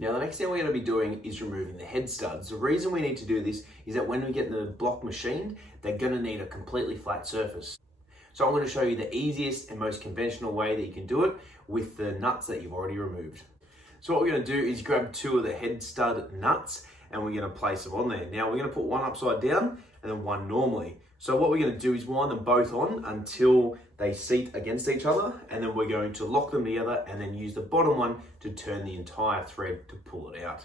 Now the next thing we're going to be doing is removing the head studs. The reason we need to do this is that when we get the block machined, they're going to need a completely flat surface. So I'm going to show you the easiest and most conventional way that you can do it with the nuts that you've already removed. So what we're going to do is grab 2 of the head stud nuts and we're going to place them on there. Now we're going to put one upside down and then one normally. So what we're going to do is wind them both on until they seat against each other, and then we're going to lock them together and then use the bottom one to turn the entire thread to pull it out.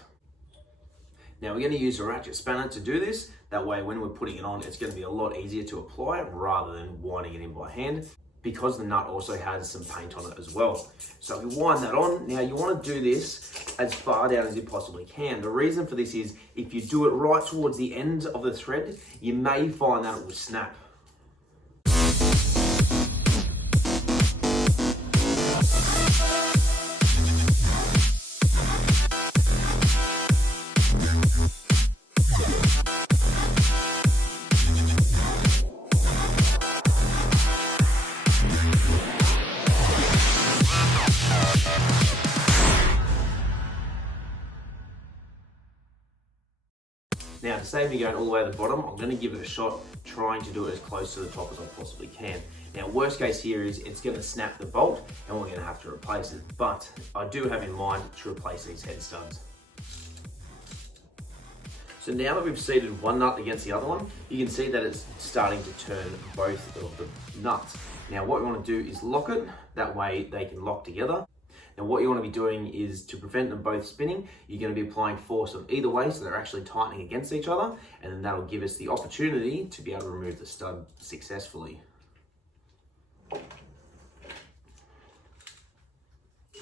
Now we're going to use a ratchet spanner to do this. That way when we're putting it on, it's going to be a lot easier to apply rather than winding it in by hand, because the nut also has some paint on it as well. So we wind that on. Now you want to do this as far down as you possibly can. The reason for this is if you do it right towards the end of the thread, you may find that it will snap. Now to save me going all the way to the bottom, I'm going to give it a shot trying to do it as close to the top as I possibly can. Now worst case here is it's going to snap the bolt and we're going to have to replace it, but I do have in mind to replace these head studs. So now that we've seated one nut against the other one, you can see that it's starting to turn both of the nuts. Now what we want to do is lock it, that way they can lock together. Now what you want to be doing is to prevent them both spinning, you're going to be applying force on either way so they're actually tightening against each other, and then that'll give us the opportunity to be able to remove the stud successfully.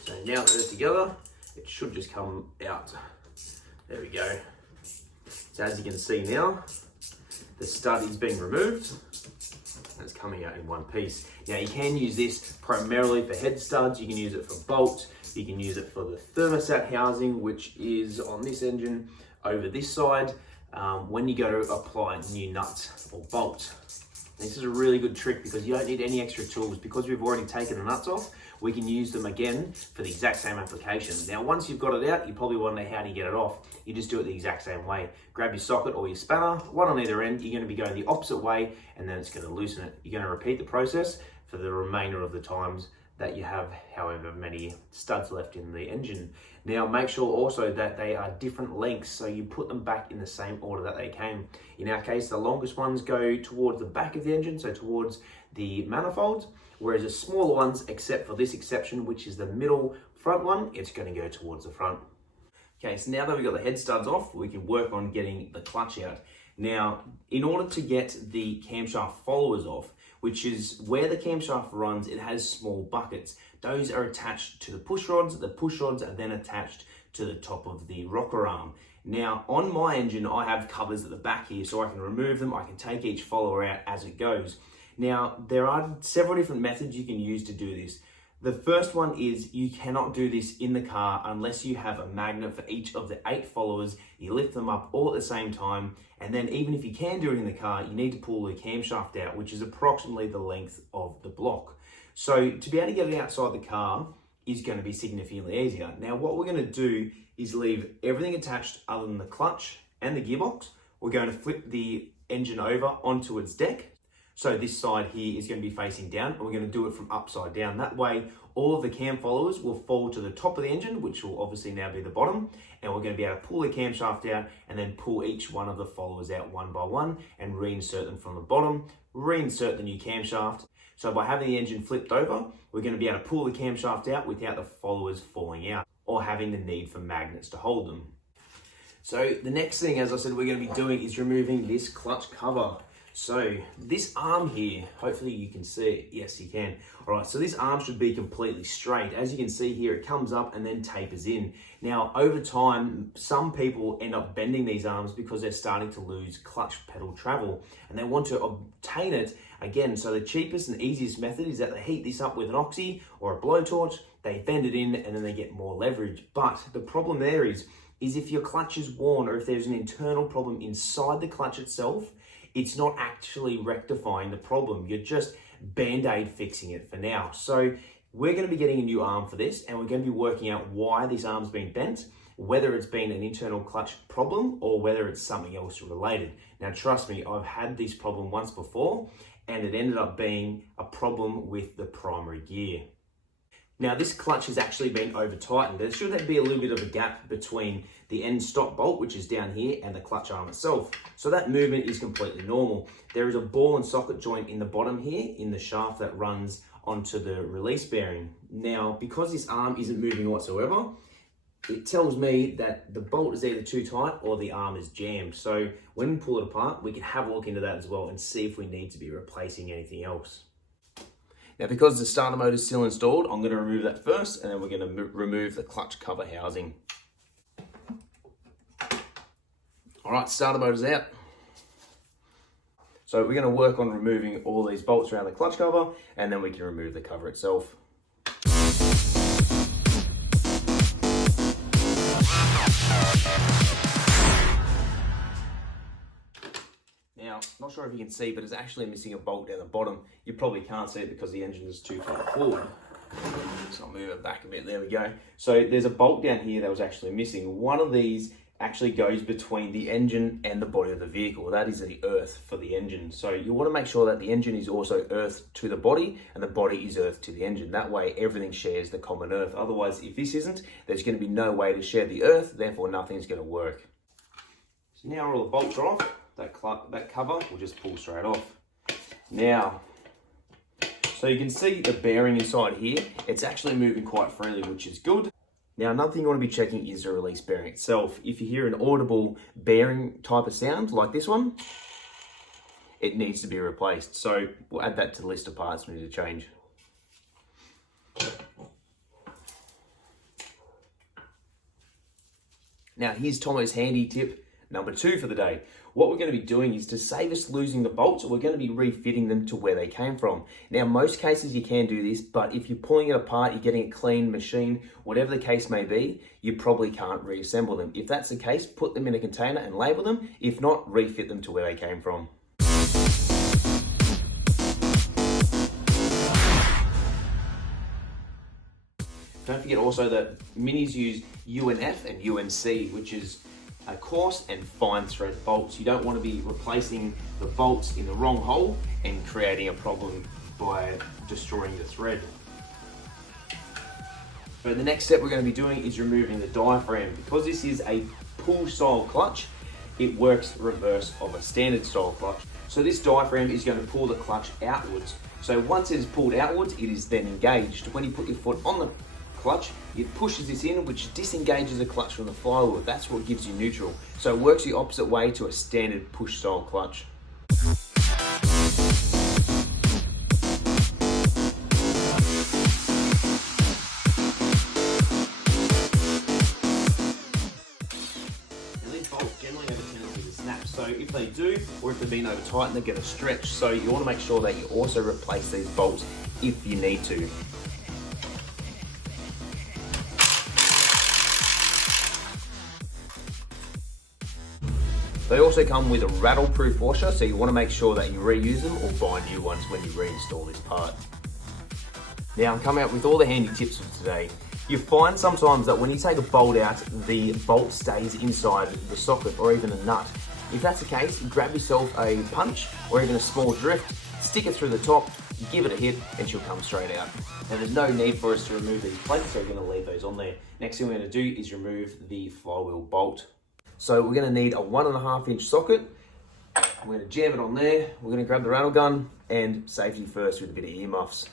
So now that they're together, it should just come out. There we go. So as you can see now, the stud is being removed. It's coming out in one piece. Now you can use this primarily for head studs, you can use it for bolts, you can use it for the thermostat housing, which is on this engine over this side, when you go to apply new nuts or bolts. This is a really good trick because you don't need any extra tools. Because we've already taken the nuts off, we can use them again for the exact same application. Now once you've got it out, you probably wonder how do you get it off. You just do it the exact same way. Grab your socket or your spanner, one on either end, you're going to be going the opposite way and then it's going to loosen it. You're going to repeat the process for the remainder of the times that you have however many studs left in the engine. Now make sure also that they are different lengths, so you put them back in the same order that they came. In our case, the longest ones go towards the back of the engine, so towards the manifolds, whereas the smaller ones, except for this exception, which is the middle front one, it's going to go towards the front. Okay, so now that we've got the head studs off, we can work on getting the clutch out. Now, in order to get the camshaft followers off, which is where the camshaft runs, it has small buckets. Those are attached to the push rods. The push rods are then attached to the top of the rocker arm. Now, on my engine, I have covers at the back here, so I can remove them. I can take each follower out as it goes. Now, there are several different methods you can use to do this. The first one is you cannot do this in the car unless you have a magnet for each of the 8 followers. You lift them up all at the same time, and then even if you can do it in the car, you need to pull the camshaft out, which is approximately the length of the block. So to be able to get it outside the car is going to be significantly easier. Now what we're going to do is leave everything attached other than the clutch and the gearbox. We're going to flip the engine over onto its deck. So this side here is going to be facing down, and we're going to do it from upside down. That way, all of the cam followers will fall to the top of the engine, which will obviously now be the bottom, and we're going to be able to pull the camshaft out and then pull each one of the followers out one by one and reinsert them from the bottom, reinsert the new camshaft. So by having the engine flipped over, we're going to be able to pull the camshaft out without the followers falling out or having the need for magnets to hold them. So the next thing, as I said, we're going to be doing is removing this clutch cover. So this arm here, hopefully you can see it. Yes, you can. All right, so this arm should be completely straight. As you can see here, it comes up and then tapers in. Now, over time, some people end up bending these arms because they're starting to lose clutch pedal travel and they want to obtain it again. So the cheapest and easiest method is that they heat this up with an oxy or a blowtorch, they bend it in and then they get more leverage. But the problem there is if your clutch is worn or if there's an internal problem inside the clutch itself, it's not actually rectifying the problem. You're just band-aid fixing it for now. So we're going to be getting a new arm for this, and we're going to be working out why this arm's been bent, whether it's been an internal clutch problem or whether it's something else related. Now, trust me, I've had this problem once before, and it ended up being a problem with the primary gear. Now, this clutch has actually been over tightened. There should be a little bit of a gap between the end stop bolt, which is down here, and the clutch arm itself. So that movement is completely normal. There is a ball and socket joint in the bottom here in the shaft that runs onto the release bearing. Now, because this arm isn't moving whatsoever, it tells me that the bolt is either too tight or the arm is jammed. So when we pull it apart, we can have a look into that as well and see if we need to be replacing anything else. Now, because the starter motor is still installed, I'm going to remove that first, and then we're going to remove the clutch cover housing. All right, starter motor's out. So we're going to work on removing all these bolts around the clutch cover, and then we can remove the cover itself. Now, not sure if you can see, but it's actually missing a bolt down the bottom. You probably can't see it because the engine is too far forward. So I'll move it back a bit, there we go. So there's a bolt down here that was actually missing. One of these actually goes between the engine and the body of the vehicle. That is the earth for the engine. So you want to make sure that the engine is also earth to the body and the body is earth to the engine. That way everything shares the common earth. Otherwise, if this isn't, there's going to be no way to share the earth, therefore nothing's going to work. So now all the bolts are off. That cover will just pull straight off. Now, so you can see the bearing inside here. It's actually moving quite freely, which is good. Now, another thing you want to be checking is the release bearing itself. If you hear an audible bearing type of sound like this one, it needs to be replaced. So we'll add that to the list of parts we need to change. Now, here's Tomo's handy tip number 2 for the day. What we're going to be doing is to save us losing the bolts, we're going to be refitting them to where they came from. Now, most cases you can do this, but if you're pulling it apart, you're getting it clean, machined, whatever the case may be, you probably can't reassemble them. If that's the case, put them in a container and label them. If not, refit them to where they came from. Don't forget also that Minis use UNF and UNC, which is a coarse and fine thread bolts. You don't want to be replacing the bolts in the wrong hole and creating a problem by destroying the thread. So the next step we're going to be doing is removing the diaphragm. Because this is a pull style clutch, it works the reverse of a standard style clutch. So this diaphragm is going to pull the clutch outwards. So once it is pulled outwards, it is then engaged. When you put your foot on the clutch, it pushes this in, which disengages the clutch from the flywheel. That's what gives you neutral. So it works the opposite way to a standard push style clutch. These bolts generally have a tendency to snap. So if they do, or if they've been over tightened, they're going to stretch. So you want to make sure that you also replace these bolts if you need to. They also come with a rattle-proof washer, so you want to make sure that you reuse them or buy new ones when you reinstall this part. Now, I'm coming up with all the handy tips for today. You find sometimes that when you take a bolt out, the bolt stays inside the socket or even a nut. If that's the case, grab yourself a punch or even a small drift, stick it through the top, give it a hit, and she'll come straight out. Now, there's no need for us to remove these plates, so we're going to leave those on there. Next thing we're going to do is remove the flywheel bolt. So we're going to need a 1.5 inch socket. We're going to jam it on there. We're going to grab the rattle gun and safety first with a bit of earmuffs.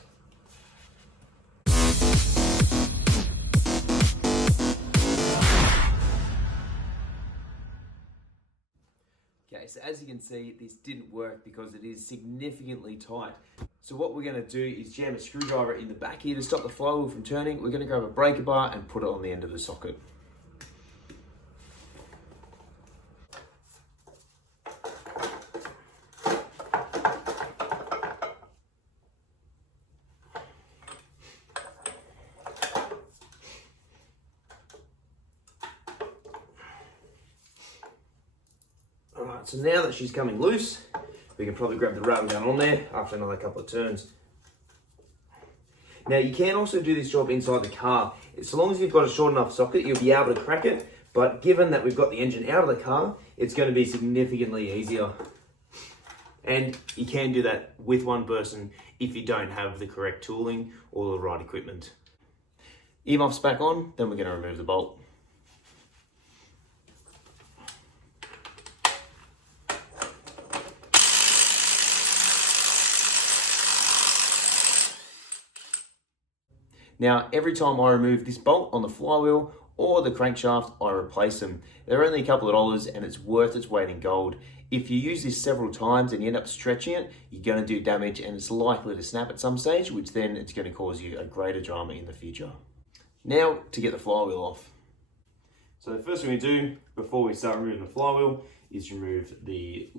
Okay, so as you can see, this didn't work because it is significantly tight. So what we're going to do is jam a screwdriver in the back here to stop the flywheel from turning. We're going to grab a breaker bar and put it on the end of the socket. Alright, so now that she's coming loose, we can probably grab the rattle gun on there after another couple of turns. Now you can also do this job inside the car. So long as you've got a short enough socket, you'll be able to crack it, But given that we've got the engine out of the car, it's going to be significantly easier. And you can do that with one person if you don't have the correct tooling or the right equipment. Earmuffs back on, then we're going to remove the bolt. Now, every time I remove this bolt on the flywheel or the crankshaft, I replace them. They're only a couple of dollars and it's worth its weight in gold. If you use this several times and you end up stretching it, you're going to do damage and it's likely to snap at some stage, which then it's going to cause you a greater drama in the future. Now, to get the flywheel off. So the first thing we do before we start removing the flywheel is remove the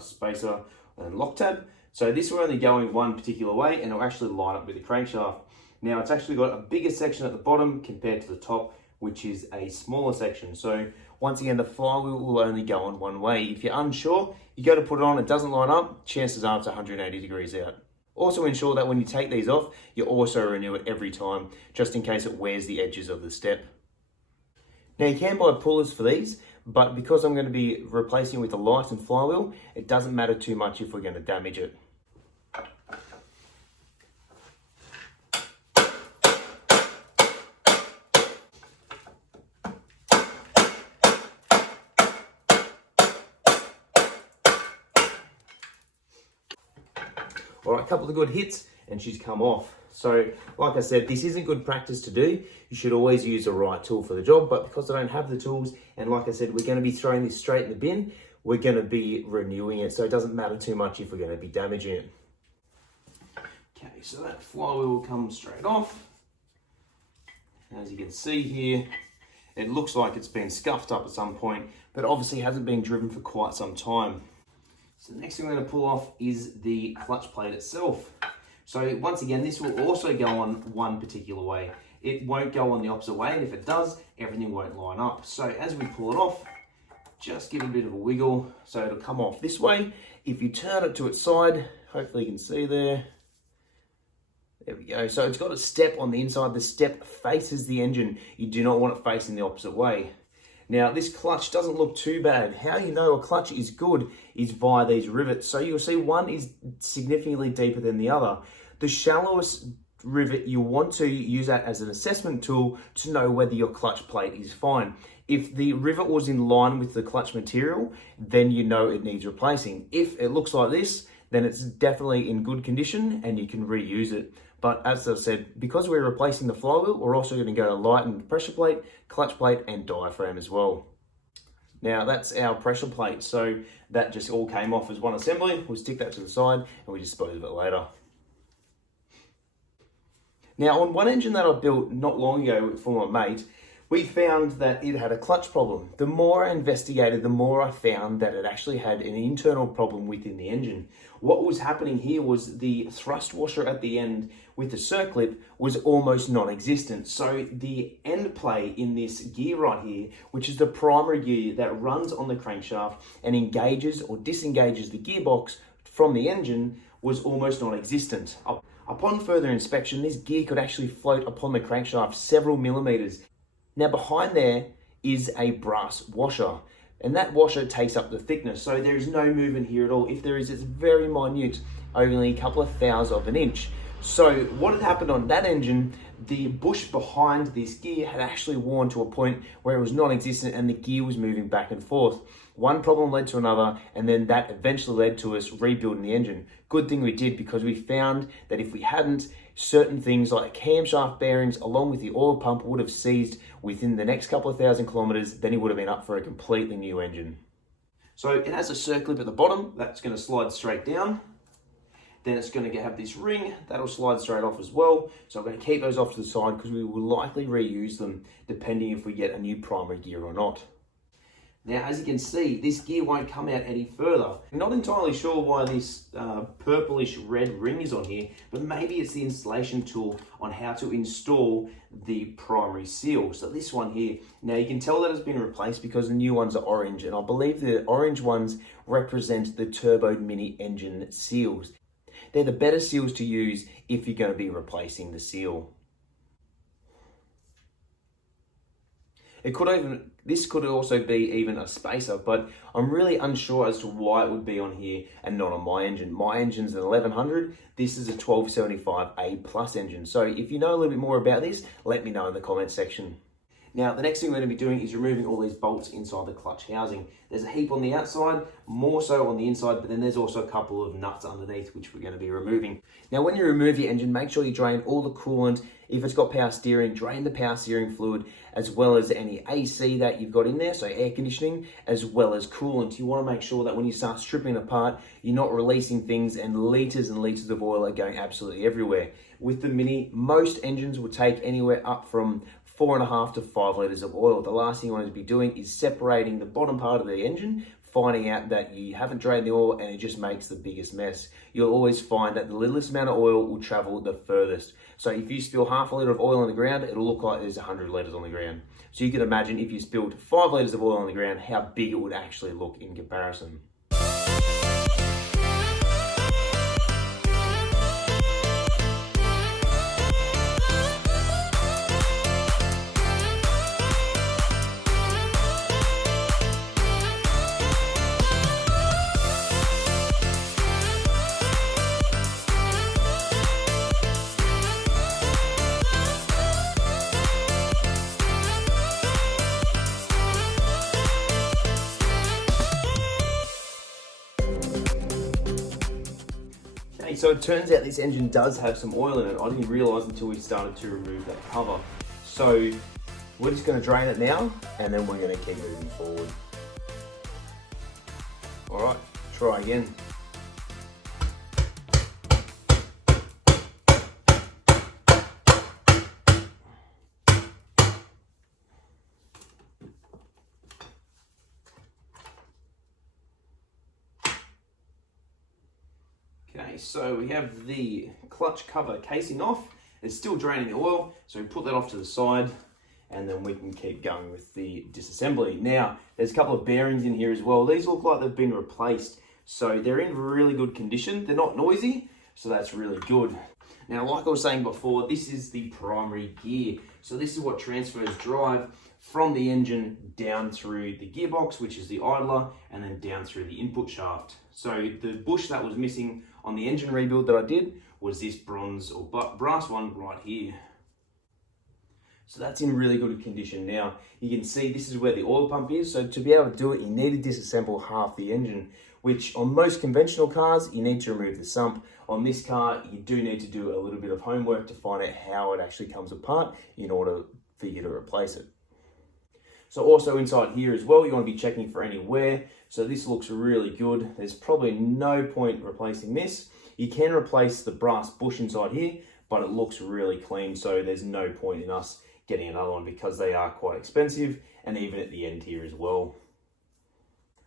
spacer and lock tab. So this will only go in one particular way and it'll actually line up with the crankshaft. Now it's actually got a bigger section at the bottom compared to the top, which is a smaller section. So once again, the flywheel will only go on one way. If you're unsure, you go to put it on, it doesn't line up, chances are it's 180 degrees out. Also ensure that when you take these off, you also renew it every time, just in case it wears the edges of the step. Now you can buy pullers for these, but because I'm going to be replacing with a licensed flywheel, it doesn't matter too much if we're going to damage it. All right, a couple of good hits and she's come off. So like I said, this isn't good practice to do. You should always use the right tool for the job, but because I don't have the tools, and like I said, we're going to be throwing this straight in the bin, we're going to be renewing it. So it doesn't matter too much if we're going to be damaging it. Okay, so that flywheel will come straight off. As you can see here, it looks like it's been scuffed up at some point, but obviously hasn't been driven for quite some time. So the next thing we're going to pull off is the clutch plate itself. So once again, this will also go on one particular way. It won't go on the opposite way, and if it does, everything won't line up. So as we pull it off, just give it a bit of a wiggle so it'll come off this way. If you turn it to its side, hopefully you can see there. There we go. So it's got a step on the inside. The step faces the engine. You do not want it facing the opposite way. Now, this clutch doesn't look too bad. How you know a clutch is good is via these rivets. So you'll see one is significantly deeper than the other. The shallowest rivet, you want to use that as an assessment tool to know whether your clutch plate is fine. If the rivet was in line with the clutch material, then you know it needs replacing. If it looks like this, then it's definitely in good condition and you can reuse it. But as I said, because we're replacing the flywheel, we're also going to go to lighten pressure plate, clutch plate, and diaphragm as well. Now that's our pressure plate. So that just all came off as one assembly. We'll stick that to the side and we dispose of it later. Now on one engine that I built not long ago for my mate, we found that it had a clutch problem. The more I investigated, the more I found that it actually had an internal problem within the engine. What was happening here was the thrust washer at the end with the circlip was almost non-existent. So the end play in this gear right here, which is the primary gear that runs on the crankshaft and engages or disengages the gearbox from the engine, was almost non-existent. Upon further inspection, this gear could actually float upon the crankshaft several millimeters. Now behind there is a brass washer, and that washer takes up the thickness, so there is no movement here at all. If there is, it's very minute, only a couple of thousandths of an inch. So what had happened on that engine, the bush behind this gear had actually worn to a point where it was non-existent and the gear was moving back and forth. One problem led to another, and then that eventually led to us rebuilding the engine. Good thing we did, because we found that if we hadn't, certain things like camshaft bearings along with the oil pump would have seized within the next couple of thousand kilometers. Then it would have been up for a completely new engine. So it has a circlip at the bottom that's going to slide straight down. Then it's going to have this ring that'll slide straight off as well. So we're going to keep those off to the side because we will likely reuse them depending if we get a new primary gear or not. Now, as you can see, this gear won't come out any further. I'm not entirely sure why this purplish red ring is on here, but maybe it's the installation tool on how to install the primary seal. So this one here, now you can tell that it's been replaced because the new ones are orange, and I believe the orange ones represent the turbo mini engine seals. They're the better seals to use if you're going to be replacing the seal. This could also be even a spacer, but I'm really unsure as to why it would be on here and not on my engine. My engine's an 1100. This is a 1275 A plus engine. So if you know a little bit more about this, let me know in the comments section. Now, the next thing we're going to be doing is removing all these bolts inside the clutch housing. There's a heap on the outside, more so on the inside, but then there's also a couple of nuts underneath, which we're going to be removing. Now, when you remove your engine, make sure you drain all the coolant. If it's got power steering, drain the power steering fluid, as well as any AC that you've got in there, so air conditioning, as well as coolant. You want to make sure that when you start stripping it apart, you're not releasing things and liters of oil are going absolutely everywhere. With the Mini, most engines will take anywhere up from 4.5 to 5 litres of oil. The last thing you want to be doing is separating the bottom part of the engine, finding out that you haven't drained the oil and it just makes the biggest mess. You'll always find that the littlest amount of oil will travel the furthest. So if you spill half a litre of oil on the ground, it'll look like there's 100 litres on the ground. So you can imagine if you spilled 5 litres of oil on the ground, how big it would actually look in comparison. So it turns out this engine does have some oil in it. I didn't realise until we started to remove that cover. So we're just going to drain it now, and then we're going to keep moving forward. All right, try again. Okay, so we have the clutch cover casing off. It's still draining the oil, so we put that off to the side, and then we can keep going with the disassembly. Now, there's a couple of bearings in here as well. These look like they've been replaced, so they're in really good condition. They're not noisy, so that's really good. Now, like I was saying before, this is the primary gear. So this is what transfers drive from the engine down through the gearbox, which is the idler, and then down through the input shaft. So the bush that was missing on the engine rebuild that I did was this bronze or brass one right here. So that's in really good condition. Now, you can see this is where the oil pump is. So to be able to do it, you need to disassemble half the engine, which on most conventional cars, you need to remove the sump. On this car, you do need to do a little bit of homework to find out how it actually comes apart in order for you to replace it. So also inside here as well, you want to be checking for any wear. So this looks really good. There's probably no point replacing this. You can replace the brass bush inside here, but it looks really clean. So there's no point in us getting another one because they are quite expensive, and even at the end here as well.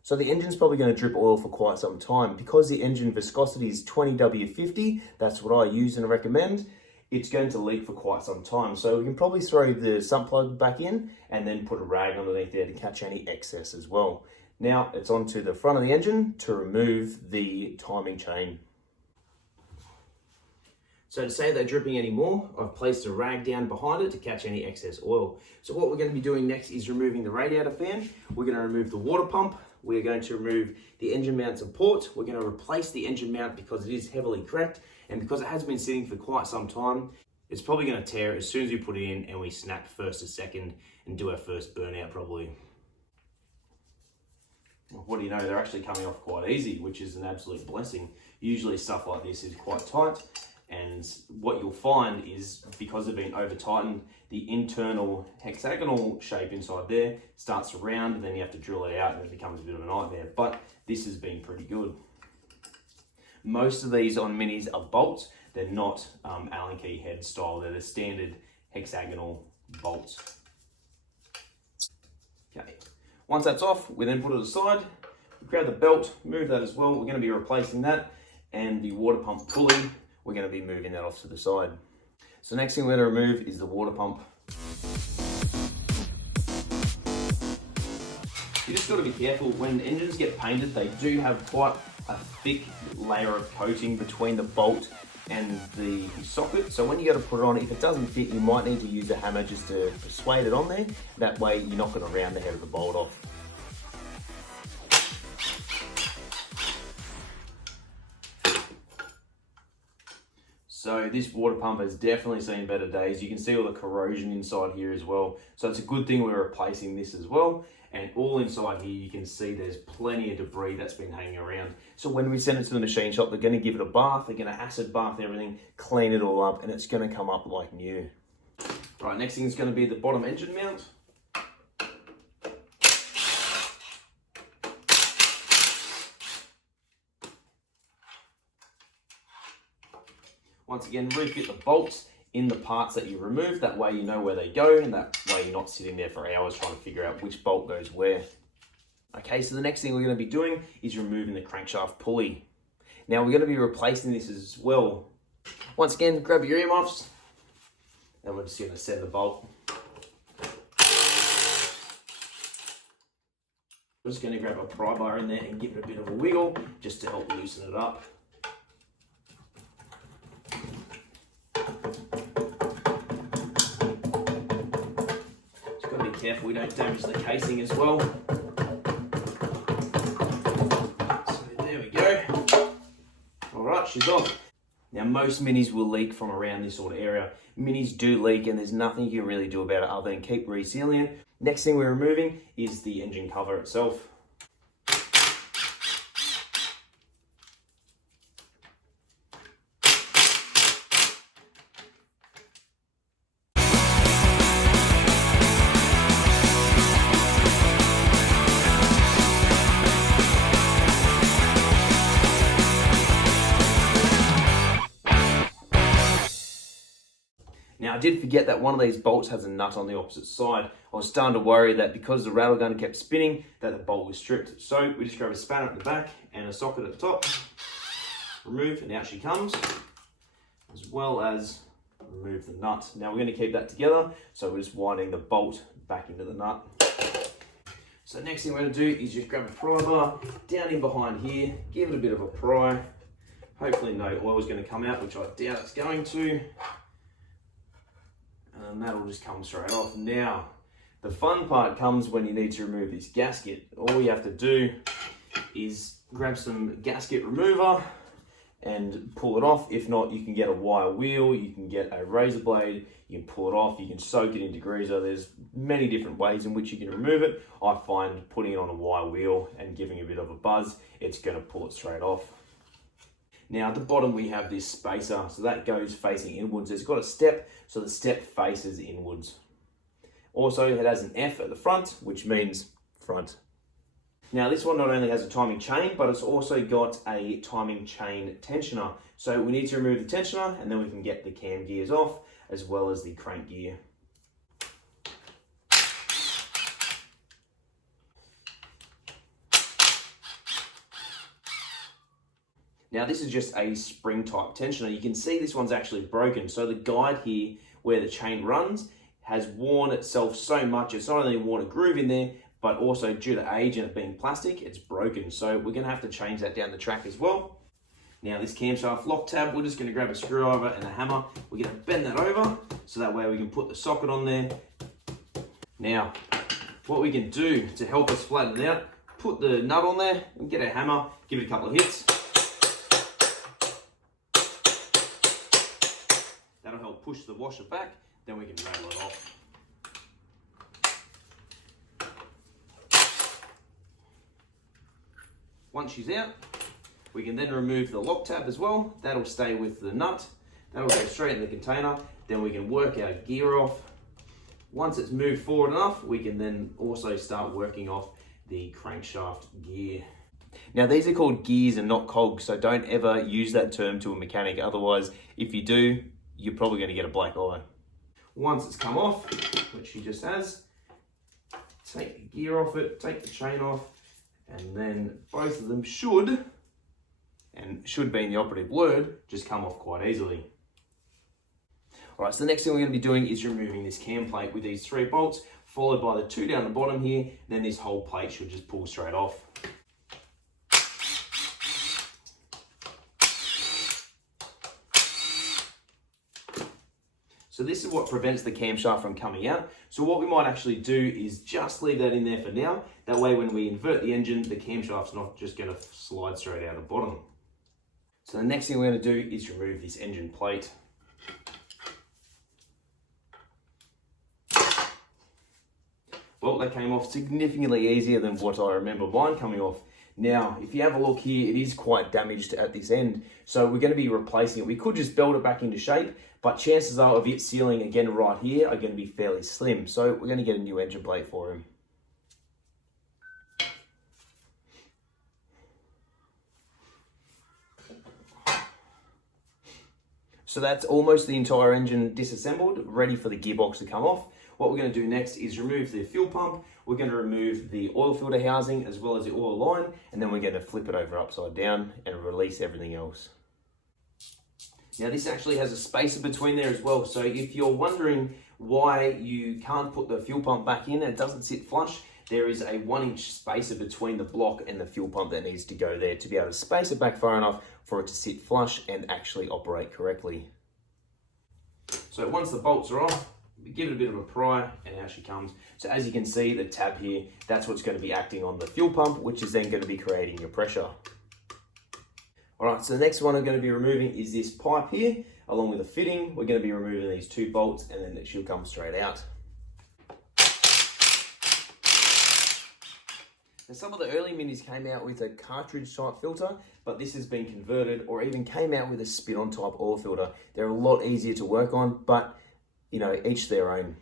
So the engine's probably going to drip oil for quite some time. Because the engine viscosity is 20W50, that's what I use and recommend, it's going to leak for quite some time. So we can probably throw the sump plug back in and then put a rag underneath there to catch any excess as well. Now it's onto the front of the engine to remove the timing chain. So to save that dripping anymore, I've placed a rag down behind it to catch any excess oil. So what we're going to be doing next is removing the radiator fan. We're going to remove the water pump. We're going to remove the engine mount support. We're going to replace the engine mount because it is heavily cracked, and because it has been sitting for quite some time, it's probably going to tear as soon as we put it in and we snap first to second and do our first burnout probably. What do you know, they're actually coming off quite easy, which is an absolute blessing. Usually stuff like this is quite tight, and what you'll find is because they've been over tightened, the internal hexagonal shape inside there starts to round, and then you have to drill it out and it becomes a bit of a nightmare. But this has been pretty good. Most of these on Minis are bolts. They're not Allen key head style. They're the standard hexagonal bolts. Okay, once that's off, we then put it aside. We grab the belt, move that as well. We're going to be replacing that, and the water pump pulley, we're going to be moving that off to the side. So next thing we're going to remove is the water pump. You just got to be careful. When engines get painted, they do have quite a thick layer of coating between the bolt and the socket. So when you go to put it on, if it doesn't fit, you might need to use a hammer just to persuade it on there. That way you're not going to round the head of the bolt off. So this water pump has definitely seen better days. You can see all the corrosion inside here as well. So it's a good thing we're replacing this as well. And all inside here, you can see there's plenty of debris that's been hanging around. So when we send it to the machine shop, they're going to give it a bath. They're going to acid bath everything, clean it all up, and it's going to come up like new. Right, next thing is going to be the bottom engine mount. Once again, refit the bolts in the parts that you removed. That way you know where they go, and that way you're not sitting there for hours trying to figure out which bolt goes where. Okay, so the next thing we're going to be doing is removing the crankshaft pulley. Now we're going to be replacing this as well. Once again, grab your earmuffs, and we're just going to send the bolt. We're just going to grab a pry bar in there and give it a bit of a wiggle just to help loosen it up. Careful we don't damage the casing as well. So there we go. Alright, she's off. Now most Minis will leak from around this sort of area. Minis do leak and there's nothing you can really do about it other than keep resealing it. Next thing we're removing is the engine cover itself. Now I did forget that one of these bolts has a nut on the opposite side. I was starting to worry that because the rattle gun kept spinning that the bolt was stripped. So we just grab a spanner at the back and a socket at the top, remove, and out she comes, as well as remove the nut. Now we're going to keep that together, so we're just winding the bolt back into the nut. So next thing we're going to do is just grab a pry bar down in behind here, give it a bit of a pry. Hopefully no oil is going to come out, which I doubt it's going to. And that'll just come straight off. Now, the fun part comes when you need to remove this gasket. All you have to do is grab some gasket remover and pull it off. If not, you can get a wire wheel, you can get a razor blade, you can pull it off, you can soak it in degreaser. There's many different ways in which you can remove it. I find putting it on a wire wheel and giving a bit of a buzz, it's going to pull it straight off. Now at the bottom we have this spacer, so that goes facing inwards. It's got a step, so the step faces inwards. Also it has an F at the front, which means front. Now this one not only has a timing chain, but it's also got a timing chain tensioner. So we need to remove the tensioner and then we can get the cam gears off, as well as the crank gear. Now this is just a spring type tensioner. You can see this one's actually broken. So the guide here where the chain runs has worn itself so much. It's not only worn a groove in there, but also due to age and it being plastic, it's broken. So we're gonna have to change that down the track as well. Now this camshaft lock tab, we're just gonna grab a screwdriver and a hammer. We're gonna bend that over so that way we can put the socket on there. Now, what we can do to help us flatten it out, put the nut on there and get a hammer, give it a couple of hits. That'll help push the washer back, then we can rattle it off. Once she's out, we can then remove the lock tab as well. That'll stay with the nut. That'll go straight in the container. Then we can work our gear off. Once it's moved forward enough, we can then also start working off the crankshaft gear. Now these are called gears and not cogs, so don't ever use that term to a mechanic. Otherwise, if you do, you're probably going to get a black eye. Once it's come off, which she just has, take the gear off it, take the chain off, and then both of them should, and should being the operative word, just come off quite easily. All right, so the next thing we're going to be doing is removing this cam plate with these 3 bolts, followed by the 2 down the bottom here, then this whole plate should just pull straight off. So this is what prevents the camshaft from coming out. So what we might actually do is just leave that in there for now. That way when we invert the engine, the camshaft's not just going to slide straight out the bottom. So the next thing we're going to do is remove this engine plate. Well, that came off significantly easier than what I remember mine coming off. Now, if you have a look here, it is quite damaged at this end. So we're going to be replacing it. We could just belt it back into shape, but chances are of it sealing again right here are going to be fairly slim. So we're going to get a new engine plate for him. So that's almost the entire engine disassembled, ready for the gearbox to come off. What we're going to do next is remove the fuel pump. We're going to remove the oil filter housing as well as the oil line, and then we're going to flip it over upside down and release everything else. Now this actually has a spacer between there as well, so if you're wondering why you can't put the fuel pump back in and it doesn't sit flush, there is a 1-inch spacer between the block and the fuel pump that needs to go there to be able to space it back far enough for it to sit flush and actually operate correctly. So once the bolts are off, we give it a bit of a pry and out she comes. So as you can see, the tab here, that's what's going to be acting on the fuel pump, which is then going to be creating your pressure. All right, so the next one I'm going to be removing is this pipe here, along with the fitting. We're going to be removing these 2 bolts and then she'll come straight out. Now some of the early Minis came out with a cartridge type filter, but this has been converted or even came out with a spin-on type oil filter. They're a lot easier to work on, but you know, each their own.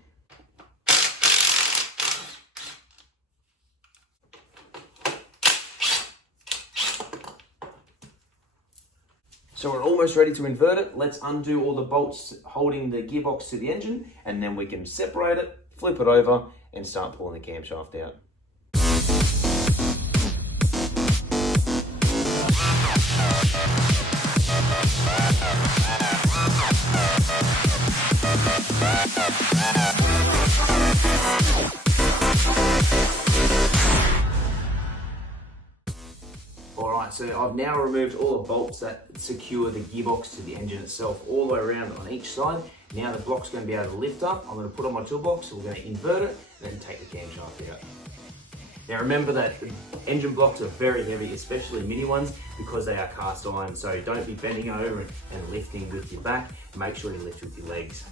So we're almost ready to invert it. Let's undo all the bolts holding the gearbox to the engine, and then we can separate it, flip it over, and start pulling the camshaft out. Alright, so I've now removed all the bolts that secure the gearbox to the engine itself all the way around on each side. Now the block's going to be able to lift up. I'm going to put on my toolbox, so we're going to invert it, and then take the camshaft out. Now remember that engine blocks are very heavy, especially mini ones, because they are cast iron, so don't be bending over and lifting with your back. Make sure you lift with your legs.